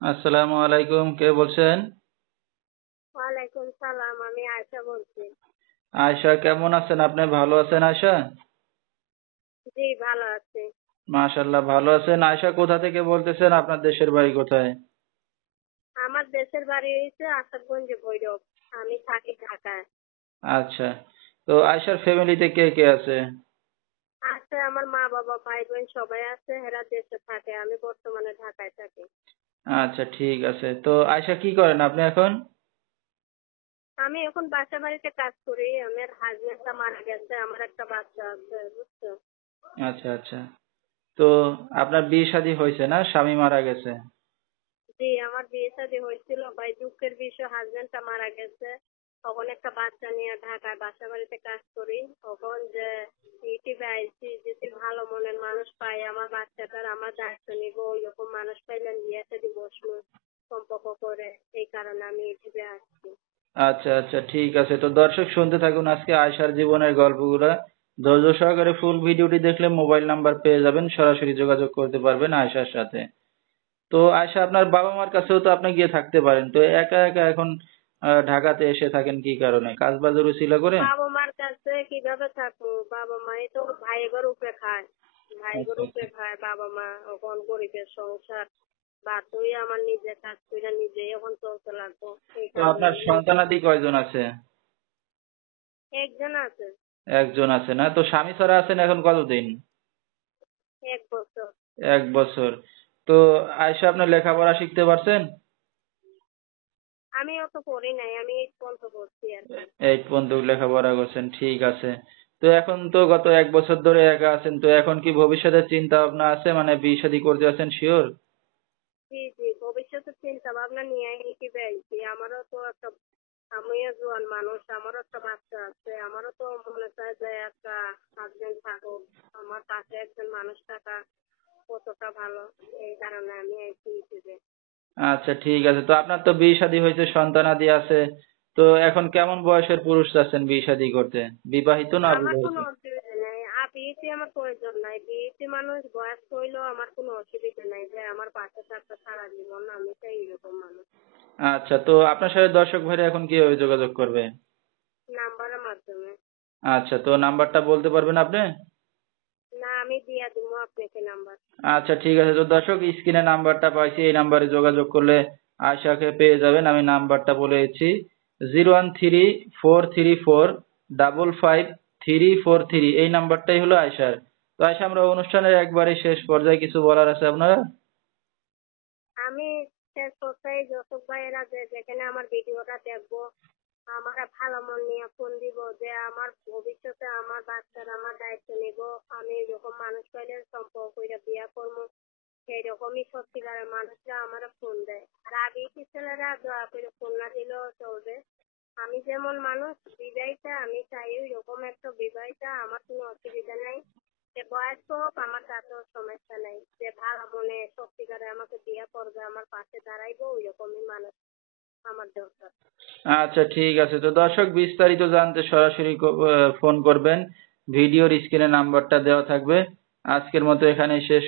আসসালামু আলাইকুম, কে বলছেন? ওয়ালাইকুম সালাম, আমি আয়েশা বলছি। আয়শা, কেমন আছেন আপনি? ভালো আছেন আয়শা? জি, ভালো আছি। মাশাআল্লাহ, ভালো আছেন। আয়শা, কোথা থেকে বলতেছেন? আপনার দেশের বাড়ি কোথায়? আমার দেশের বাড়ি হয়েছে আসাদগঞ্জ ভৈরব। আমি থাকি ঢাকায়। আচ্ছা। তো আয়শার ফ্যামিলিতে কে কে আছে? আছে আমার মা বাবা ভাই বোন সবাই আছে, এরা দেশে থাকে, আমি বর্তমানে ঢাকায় থাকি। আচ্ছা, ঠিক আছে। তো আয়শা, কি করেন আপনি এখন? আমি এখন বাসা বাড়িতে কাজ করি, আমার হাজবেন্ডটা মারা গেছে, আমার একটা বাচ্চা আছে, বুঝছো? আচ্ছা, আচ্ছা। তো আপনার বিয়ে শাদী হয়েছে না? স্বামী মারা গেছে? জি, আমার বিয়ে শাদী হয়েছিল, ভাই দুঃখের বিষয় হাজবেন্ডটা মারা গেছে। তখন একটা বাচ্চা নিয়ে ঢাকায় বাসা বাড়িতে কাজ করি। তখন যে ইউটিউবে আইছি, যদি ভালো মনের মানুষ পাই আমার বাচ্চাটার আমার দায়িত্ব নিব, ওইরকম মানুষ পাইলে বিয়ে শাদী বসবো সম্পর্ক করে, এই কারণে আমি ইউটিউবে আসছি। আচ্ছা, আচ্ছা, ঠিক আছে। তো দর্শক, শুনতে থাকুন আজকে আয়শার জীবনের গল্পগুলা। ধৈর্য সহকারে ফুল ভিডিওটি দেখলে মোবাইল নাম্বার পেয়ে যাবেন, সরাসরি যোগাযোগ করতে পারবেন আয়শার সাথে। তো আয়শা, আপনার বাবা মার কাছেও তো আপনি গিয়ে থাকতে পারেন, তো একা একা এখন ঢাকাতে এসে থাকেন কি কারণে? কাজ বাজের উছিলা করে? বাবা মার কাছে কিভাবে থাকবো, বাবা মাই তো ভাইগোর উপরে খায়, ভাইগোর আচ্ছা, উপরে আচ্ছা। খায় বাবা মা। এখন গরিবের সংসার, বাধ্যই আমার নিজে কাজ করে নিজে এখন চলতে লাগবো, এই তো কারণে আপনার আমি এখানে সন্তানাদি কয়জন আছে? একজন আছে। একজন আছে না? তো স্বামী ছাড়া আছেন এখন কতদিন? 1 বছর। 1 বছর। তো আয়শা, আপনার লেখাপড়া শিখতে পারছেন? আমি অত পড়ি নাই, আমি 8 পর্যন্ত পড়ছি আর কি। 8 পর্যন্ত লেখাপড়া করছেন, ঠিক আছে। তো এখন তো গত 1 বছর ধরে একা আছেন, তো এখন কি ভবিষ্যতের চিন্তা ভাবনা আছে, মানে বিয়ে শাদী করতে আছেন শিওর? জি জি, ভবিষ্যতের চিন্তা ভাবনা নিয়ে ইউটিউবে আইছি। আমারও তো একটা, আমিও জোয়ান মানুষ, আমারও একটা বাচ্চা আছে, আমারও তো মনে চায় যে একটা হাজবেন্ড থাকুক, আমার পাশে একজন মানুষ থাকা কতটা ভালো, এই কারণে আমি আইছি ইউটিউবে। আচ্ছা, ঠিক আছে। তো আপনার তো বিয়ে শাদী হয়েছে, সন্তানাদি আছে। তো এখন কেমন বয়সের পুরুষ চাচ্ছেন বিয়ে শাদী করতে? বিবাহিত না আমার অবিবাহিত? কোনো অসুবিধা নাই, বিয়েতে আমার প্রয়োজন নাই, বিয়েতে মানুষ বয়স্ক হইলেও আমার কোনো অসুবিধা নাই, যে আমার পাশে থাকতে সারা জীবন, আমি চাই এরকম মানুষ। আচ্ছা, তো আপনার সাথে দর্শক ভাইরা এখন কিভাবে যোগাযোগ করবে? নাম্বারের মাধ্যমে। আচ্ছা, তো নাম্বারটা বলতে পারবেন আপনি? না, আমি দিয়া দিব আপনাকে নাম্বার। আচ্ছা, ঠিক আছে। তো দর্শক, স্ক্রিনে নাম্বারটা পাইছি, এই নাম্বারে যোগাযোগ করলে আয়শাকে পেয়ে যাবেন। আমি নাম্বারটা বলে দিচ্ছি: 013-434-55-343। এই নাম্বারটাই হলো আয়শার। তো আয়শা, আমরা অনুষ্ঠানের একবারে শেষ পর্যায়ে কিছু বলার আছে আপনারা? আমি শেষ পর্যায়ে যৌতুক ভাইয়েরা যে যেখানে আমার ভিডিওটা দেখবো, আমরা ভালো মন নিয়ে ফোন দিব, যে আমার ভবিষ্যতে আমার বাচ্চার আমার দায়িত্ব নিব, আমি এরকম মানুষ পাইলে সম্পর্ক করে বিয়া করবো, সেই রকমই সত্যিকারের মানুষরা আমার ফোন দেয়। আর আবিটি ছেলেরা দয়া করে ফোন না দিলেও চলবে। আমি যেমন মানুষ বিবাহিতা, আমি চাই ওই রকম একটা বিবাহিতা, আমার কোনো অসুবিধা নাই। যে বয়স্ক হোক আমার তাতেও সমস্যা নাই, যে ভালো মনে সত্যিকারে আমাকে বিয়ে করবে, আমার পাশে দাঁড়াইবো, ওই রকমই মানুষ আমার দরকার। আচ্ছা, ঠিক আছে। তো দর্শক, বিস্তারিত জানতে সরাসরি ফোন করবেন। ভিডিওর স্ক্রিনে নাম্বারটা দেওয়া থাকবে। আজকের মতো এখানেই শেষ